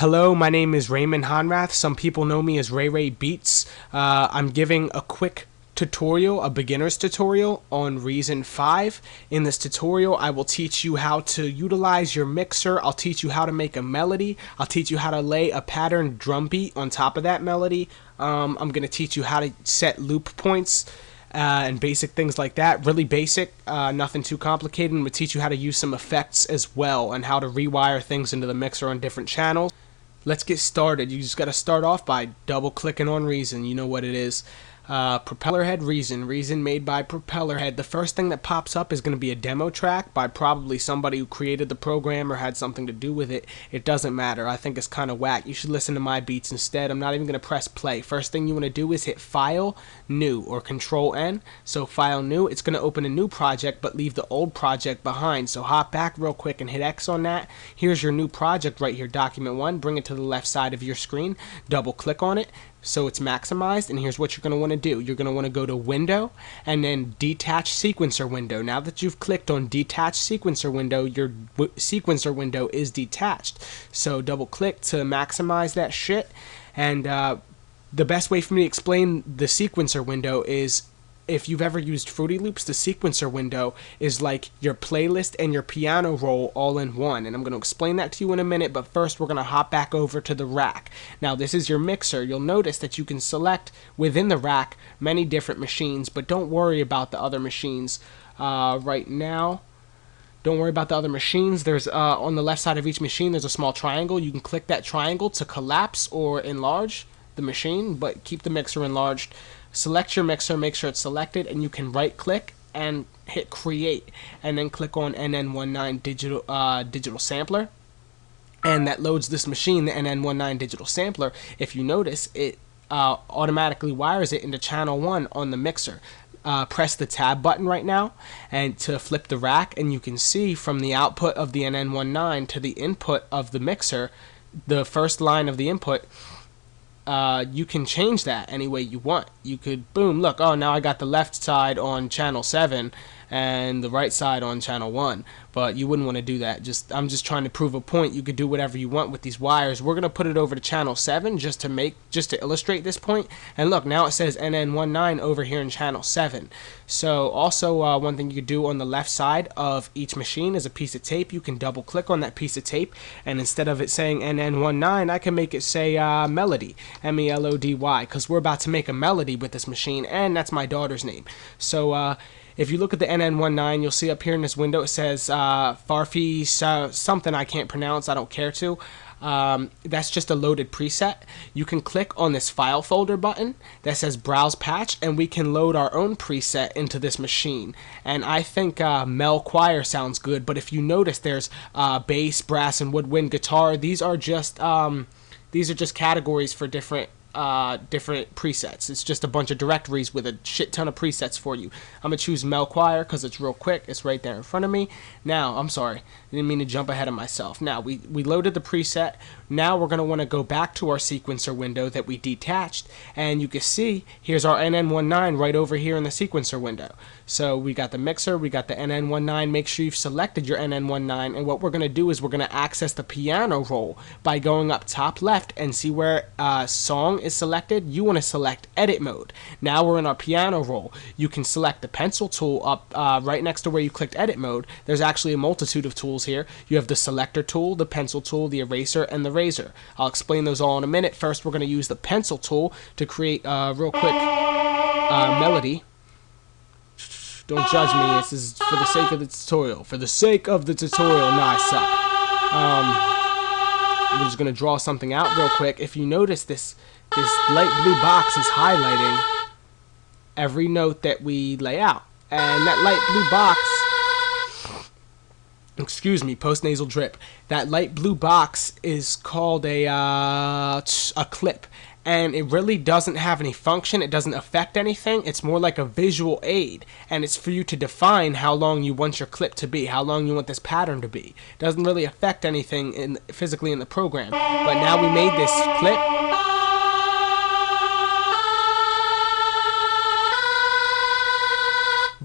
Hello, my name is Raymond Honrath. Some people know me as RayRayBeats. I'm giving a quick tutorial, a beginner's tutorial on Reason 5. In this tutorial, I will teach you how to utilize your mixer. I'll teach you how to make a melody. I'll teach you how to lay a pattern drum beat on top of that melody. I'm going to teach you how to set loop points and basic things like that. Really basic, nothing too complicated. And we'll teach you how to use some effects as well and how to rewire things into the mixer on different channels. Let's get started. You just got to start off by double clicking on Reason. You know what it is. Propellerhead Reason made by Propellerhead. The first thing that pops up is going to be a demo track by probably somebody who created the program or had something to do with it. It doesn't matter. I think it's kind of whack. You should listen to my beats instead. I'm not even going to press play. First thing you want to do is hit File, New, or Control N. So File, New. It's going to open a new project but leave the old project behind. So hop back real quick and hit X on that. Here's your new project right here, Document 1. Bring it to the left side of your screen. Double click on it so it's maximized, and here's what you're going to want to do. You're going to want to go to Window and then Detach Sequencer Window. Now that you've clicked on Detach Sequencer Window, your sequencer window is detached. So double click to maximize that shit. And the best way for me to explain the sequencer window is, if you've ever used Fruity Loops, the sequencer window is like your playlist and your piano roll all in one. And I'm going to explain that to you in a minute, but first we're going to hop back over to the rack. Now this is your mixer. You'll notice that you can select within the rack many different machines, but don't worry about the other machines right now. Don't worry about the other machines. There's on the left side of each machine, there's a small triangle. You can click that triangle to collapse or enlarge the machine, but keep the mixer enlarged. Select your mixer, make sure it's selected, and you can right click and hit create, and then click on NN19 digital sampler, and that loads this machine, the NN19 digital sampler. If you notice, it automatically wires it into channel 1 on the mixer. Press the tab button right now and to flip the rack, and you can see from the output of the NN19 to the input of the mixer, the first line of the input, you can change that any way you want. You could, boom, look, oh, now I got the left side on channel 7 and the right side on channel 1, but you wouldn't want to do that. I'm just trying to prove a point. You could do whatever you want with these wires. We're going to put it over to channel 7 just to illustrate this point. And look, now it says NN19 over here in channel 7. So also one thing you could do on the left side of each machine is a piece of tape. You can double click on that piece of tape, and instead of it saying NN19, I can make it say Melody, MELODY, because we're about to make a melody with this machine, and that's my daughter's name. So if you look at the NN19, you'll see up here in this window it says Farfi something I can't pronounce. I don't care to. That's just a loaded preset. You can click on this file folder button that says Browse Patch, and we can load our own preset into this machine. And I think Mel Choir sounds good, but if you notice, there's bass, brass, and woodwind guitar. These are just categories for different presets. It's just a bunch of directories with a shit ton of presets for you. I'm gonna choose Mel Choir because it's real quick. It's right there in front of me. Now, I'm sorry, I didn't mean to jump ahead of myself. Now we loaded the preset. Now we're gonna want to go back to our sequencer window that we detached, and you can see here's our NN19 right over here in the sequencer window. So we got the mixer, we got the NN19. Make sure you've selected your NN19, and what we're gonna do is we're gonna access the piano roll by going up top left and see where song is selected. You want to select edit mode. Now we're in our piano roll. You can select the pencil tool up right next to where you clicked edit mode. There's actually a multitude of tools here. You have the selector tool, the pencil tool, the eraser, and the razor. I'll explain those all in a minute. First, we're going to use the pencil tool to create a real quick melody. Don't judge me. This is for the sake of the tutorial. For the sake of the tutorial. Nah, I suck. We're just going to draw something out real quick. If you notice, this light blue box is highlighting every note that we lay out. And that light blue box, excuse me, post-nasal drip. That light blue box is called a clip. And it really doesn't have any function. It doesn't affect anything. It's more like a visual aid. And it's for you to define how long you want your clip to be, how long you want this pattern to be. It doesn't really affect anything physically in the program. But now we made this clip.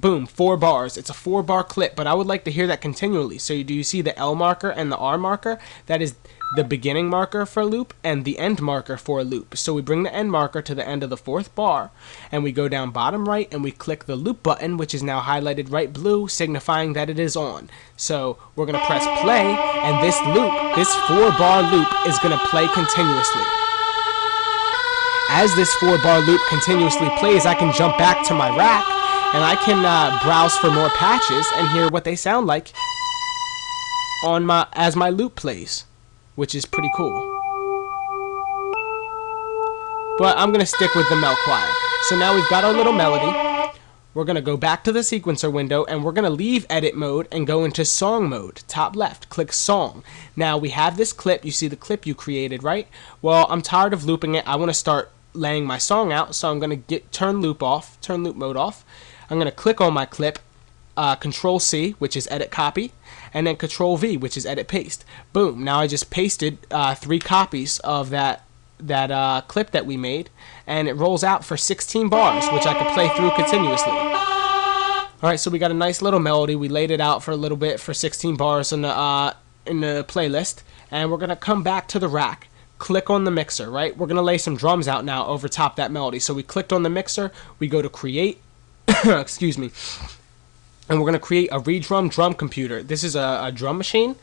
Boom, 4 bars. It's a 4-bar clip, but I would like to hear that continually. So do you see the L marker and the R marker? That is the beginning marker for a loop and the end marker for a loop. So we bring the end marker to the end of the fourth bar, and we go down bottom right and we click the loop button, which is now highlighted right blue, signifying that it is on. So we're going to press play, and this loop, this 4-bar loop, is going to play continuously. As this 4-bar loop continuously plays, I can jump back to my rack and I can browse for more patches and hear what they sound like on as my loop plays, which is pretty cool. But I'm going to stick with the mel choir. So now we've got our little melody. We're going to go back to the sequencer window and we're going to leave edit mode and go into song mode. Top left, click song. Now we have this clip. You see the clip you created, right? Well, I'm tired of looping it. I want to start laying my song out, so I'm going to turn loop mode off. I'm going to click on my clip, Control C, which is edit copy, and then Control V, which is edit paste. Boom. Now I just pasted 3 copies of that clip that we made, and it rolls out for 16 bars, which I can play through continuously. Alright, so we got a nice little melody. We laid it out for a little bit for 16 bars in the playlist, and we're going to come back to the rack. Click on the mixer, right? We're going to lay some drums out now over top that melody. So we clicked on the mixer, we go to create, excuse me, and we're going to create a Redrum drum computer. This is a drum machine,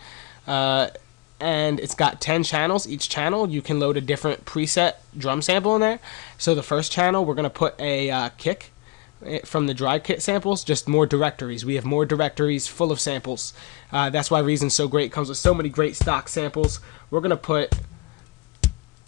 and it's got 10 channels. Each channel, you can load a different preset drum sample in there. So the first channel, we're going to put a kick from the dry kit samples, just more directories. We have more directories full of samples. That's why Reason's so great. It comes with so many great stock samples. We're going to put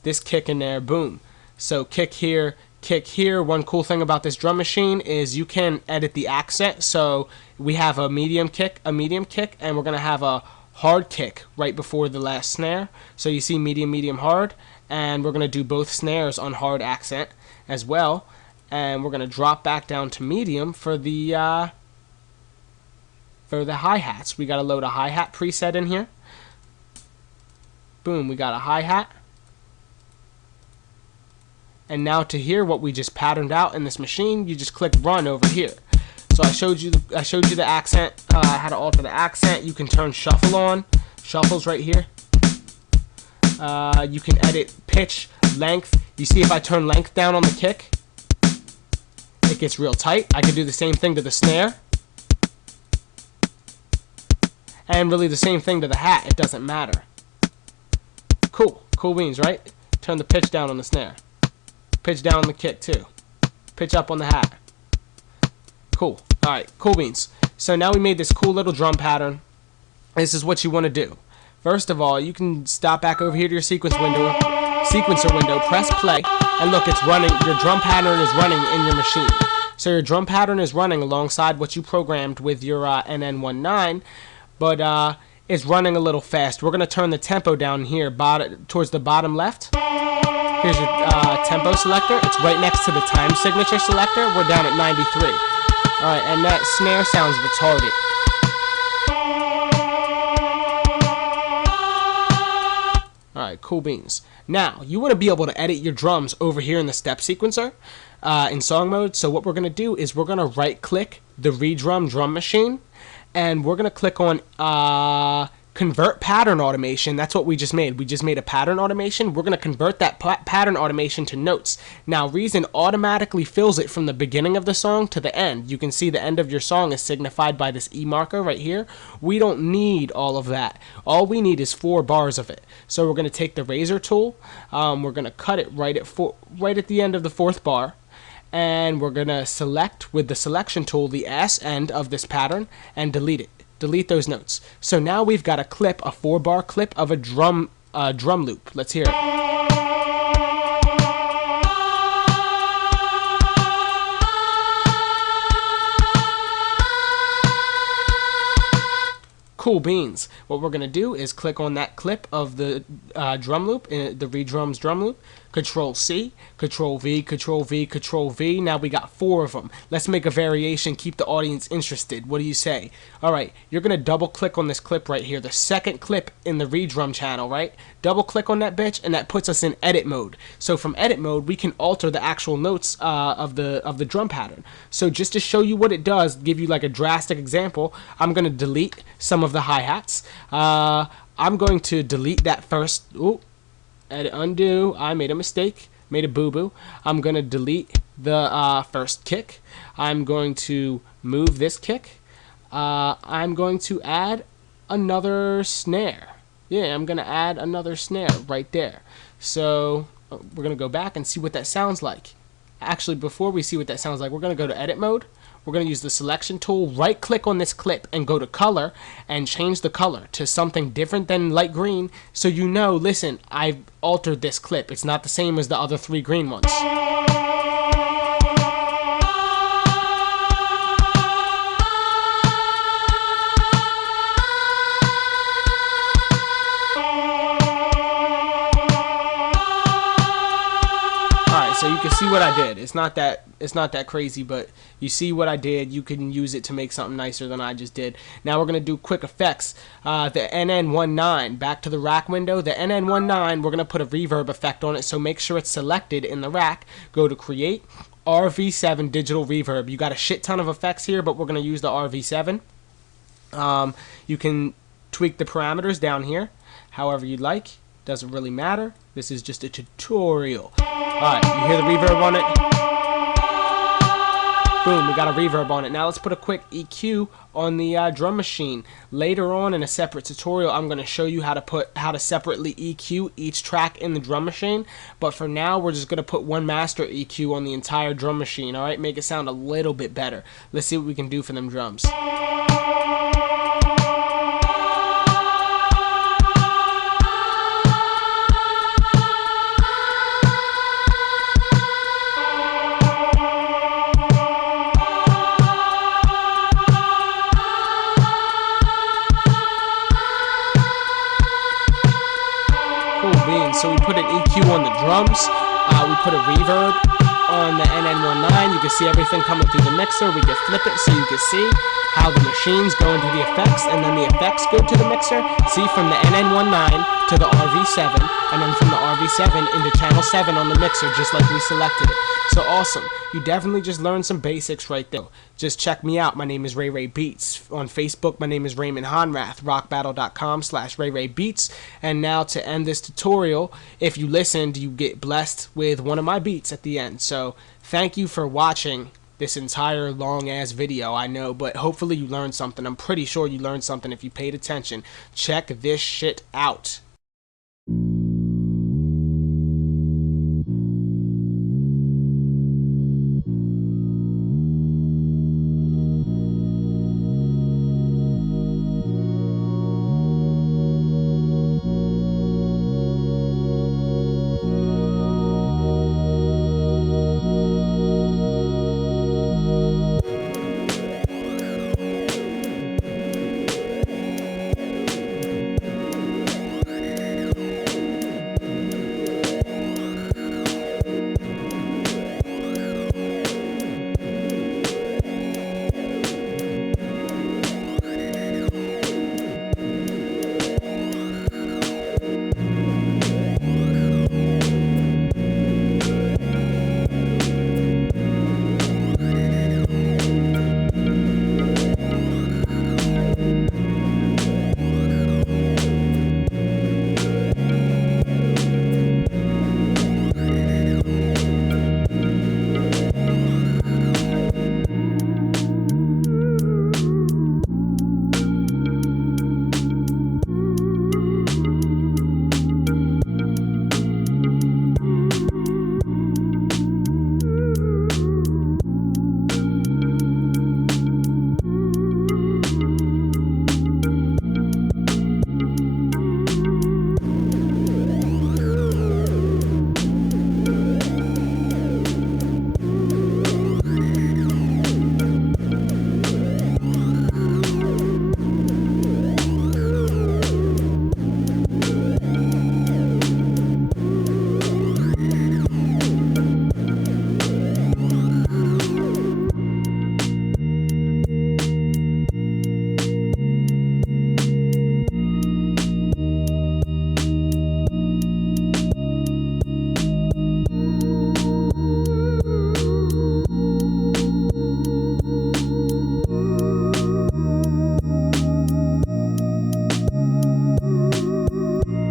this kick in there, boom. So kick here, kick here. One cool thing about this drum machine is you can edit the accent. So we have a medium kick, and we're going to have a hard kick right before the last snare. So you see medium, medium, hard, and we're going to do both snares on hard accent as well. And we're going to drop back down to medium for the hi-hats. We got to load a hi-hat preset in here. Boom, we got a hi-hat. And now to hear what we just patterned out in this machine, you just click run over here. So I showed you the accent, how to alter the accent. You can turn shuffle on. Shuffle's right here. You can edit pitch, length. You see if I turn length down on the kick, it gets real tight. I can do the same thing to the snare. And really the same thing to the hat. It doesn't matter. Cool. Cool beans, right? Turn the pitch down on the snare. Pitch down on the kick too. Pitch up on the hat. Cool. Alright, cool beans. So now we made this cool little drum pattern. This is what you want to do. First of all, you can stop back over here to your sequencer window, press play, and look, it's running. Your drum pattern is running in your machine. So your drum pattern is running alongside what you programmed with your NN19, but it's running a little fast. We're going to turn the tempo down here towards the bottom left. Here's your tempo selector. It's right next to the time signature selector. We're down at 93. Alright, and that snare sounds retarded. Alright, cool beans. Now, you want to be able to edit your drums over here in the step sequencer in song mode. So what we're going to do is we're going to right click the Redrum drum machine, and we're going to click on convert pattern automation. That's what we just made. We just made a pattern automation. We're going to convert that pattern automation to notes. Now, Reason automatically fills it from the beginning of the song to the end. You can see the end of your song is signified by this E marker right here. We don't need all of that. All we need is 4 bars of it. So we're going to take the razor tool. We're going to cut it right at the end of the 4th bar. And we're going to select with the selection tool the S end of this pattern and delete it. Delete those notes. So now we've got a clip, a 4-bar clip of a drum loop. Let's hear it. Cool beans. What we're going to do is click on that clip of the drum loop, the Redrum's drum loop, Control C, Control V, Control V, Control V. Now we got 4 of them. Let's make a variation, keep the audience interested. What do you say? Alright, you're going to double click on this clip right here, the second clip in the Redrum channel, right? Double click on that bitch, and that puts us in edit mode. So from edit mode, we can alter the actual notes of the drum pattern. So just to show you what it does, give you like a drastic example, I'm going to delete some of the hi-hats. I'm going to delete that first. Ooh, edit, undo. I made a mistake. Made a boo-boo. I'm going to delete the first kick. I'm going to move this kick. I'm going to add another snare. Yeah, I'm going to add another snare right there. So we're going to go back and see what that sounds like. Actually, before we see what that sounds like, we're going to go to edit mode. We're going to use the selection tool, right click on this clip and go to color and change the color to something different than light green, so you know, listen, I've altered this clip. It's not the same as the other 3 green ones. So you can see what I did. It's not that crazy, but you see what I did. You can use it to make something nicer than I just did. Now we're gonna do quick effects. The NN19, back to the rack window. The NN19, we're gonna put a reverb effect on it. So make sure it's selected in the rack. Go to create RV7 digital reverb. You got a shit ton of effects here, but we're gonna use the RV7. You can tweak the parameters down here, however you'd like. Doesn't really matter. This is just a tutorial. Alright, you hear the reverb on it? Boom, we got a reverb on it. Now let's put a quick EQ on the drum machine. Later on in a separate tutorial, I'm going to show you how to separately EQ each track in the drum machine. But for now, we're just going to put one master EQ on the entire drum machine. Alright, make it sound a little bit better. Let's see what we can do for them drums. So we put an EQ on the drums, we put a reverb on the NN19. You can see everything coming through the mixer. We can flip it so you can see how the machines go into the effects, and then the effects go to the mixer. See, from the NN19 to the RV7, and then from the RV7 into channel 7 on the mixer, just like we selected it. So awesome. You definitely just learned some basics right there. Just check me out. My name is RayRayBeats. On Facebook, my name is Raymond Honrath. Rockbattle.com/RayRayBeats. And now to end this tutorial, if you listened, you get blessed with one of my beats at the end. So thank you for watching this entire long-ass video, I know, but hopefully you learned something. I'm pretty sure you learned something if you paid attention. Check this shit out.